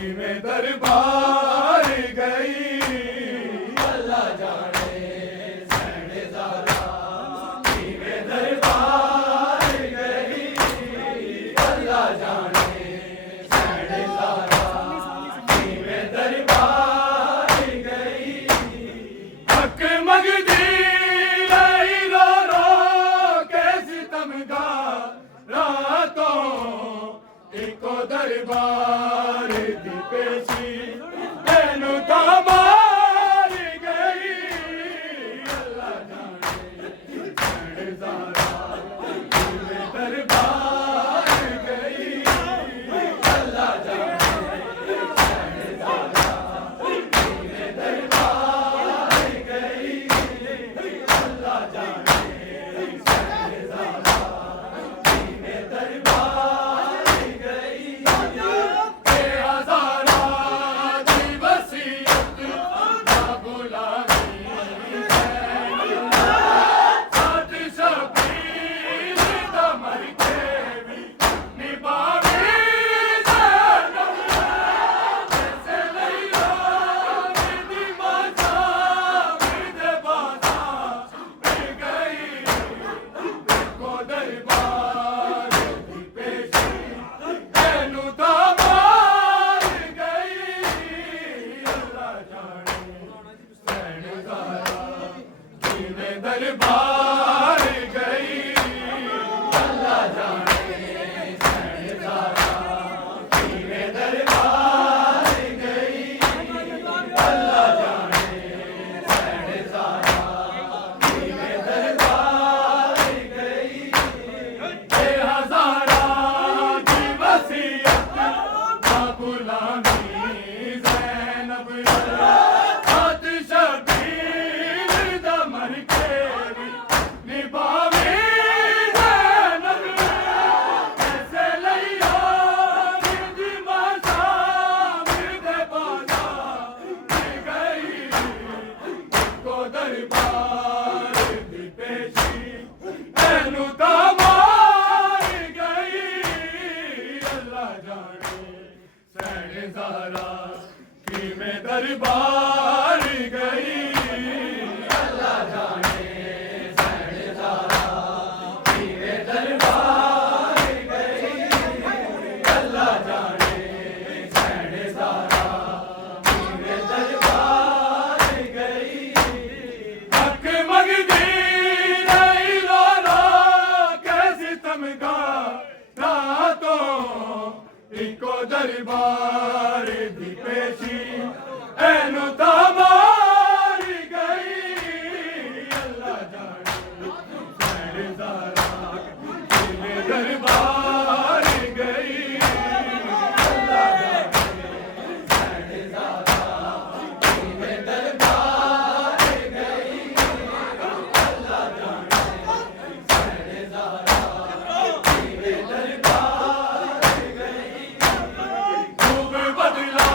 में दरबार गई अल्लाह जाने सहनज़ारा में दरबार गई अल्लाह जाने सहनज़ारा में दरबार गई हक मंगदी रही रो रो के सितमगार रातों इको दरबार दी पेशी तेनू मार गई अल्लाह जाने सहनज़ारा में दरबार गई अल्लाह जाने सहनज़ारा में दरबार गई अल्लाह जाने सहनज़ारा में दरबार गई हज़ारा दी वसीयत ना बुलानी साथ शबीर दा मर के भी निभावी ज़ैनब जैसे लैला दी माता दे बाता मिल गई को दरबार दी पेशी तेनू मार गई अल्लाह जाने सहनज़ारा में दरबार गई अल्लाह जाने सहनज़ारा में दरबार गई अल्लाह जाने सहनज़ारा में दरबार गई हज़ारा की वसीयत ना बुलानी ज़ैनब साथ शबीर दा मर के भी निभावी ज़ैनब जैसे लैला दी माता दे बाता मिल गई को दरबार दी पेशी तेनू मार गई अल्लाह जाने सहनज़ारा में दरबार गई अल्लाह जाने सहनज़ारा में दरबार गई अल्लाह जाने सहनज़ारा में दरबार गई हक मंगदी रही रो रो के सितमगार रातों इको दरबार दी पेशी तेनू मार गई अल्लाह जाने सहनज़ारा में दरबार गई अल्लाह जाने सहनज़ारा में दरबार गई अल्लाह जाने सहनज़ारा में दरबार गई खूब बदला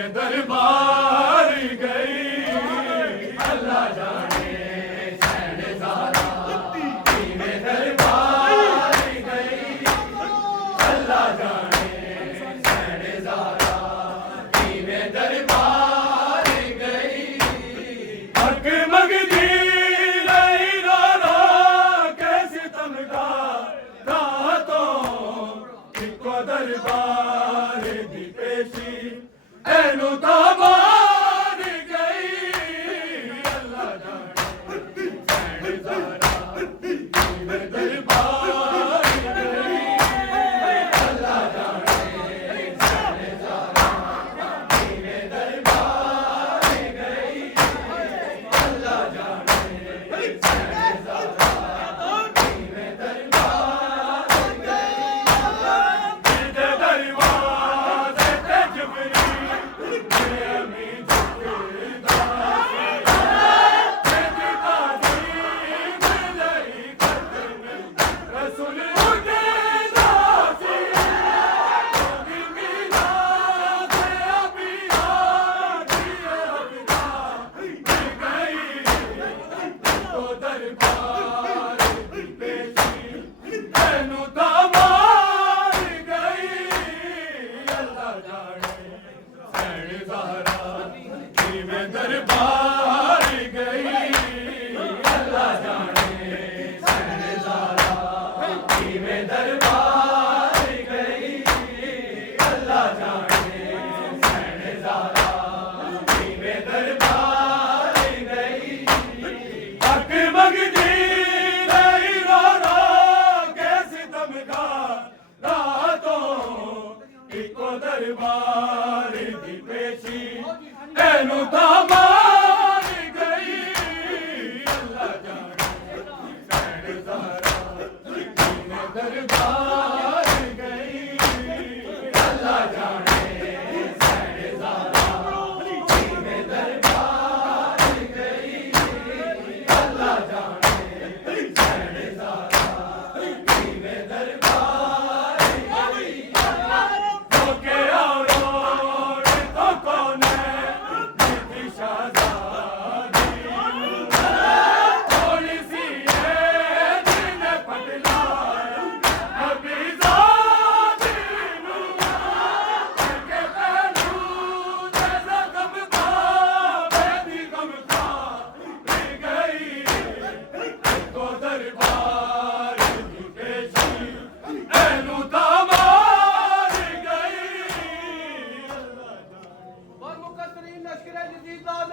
किवें दरबार गई अल्लाह जाने शहनज़ादा किवें दरबार गई अल्लाह जाने शहनज़ादा किवें दरबार गई हक मंगदी नहीं रोना कैसे तमगार रातों इको दरबार दी पेशी एनु ताबार गई अल्लाह जाने शहनज़ादा किवें दरबार गई अल्लाह जाने शहनज़ादा किवें दरबार गई अल्लाह जाने शहनज़ादा किवें दरबार गई जिदे दरवाज़े ते जिबरील मेरे अमीन झुकदा तेरी ताज़ीम लई कदम रसूल उठदा सी तेरी मीरास अबिया दिए अबिदा गई तो दरबार दी पेशी एनु ताबार गई अल्लाह जाने शहनज़ादा किवें दरबार गई अल्लाह जाने शहनज़ादा किवें दरबार गई अल्लाह जाने शहनज़ादा किवें दरबार गई हक मंगदी नहीं रोना कैसे तमगार रातों इको दरबार दी पेशी एनु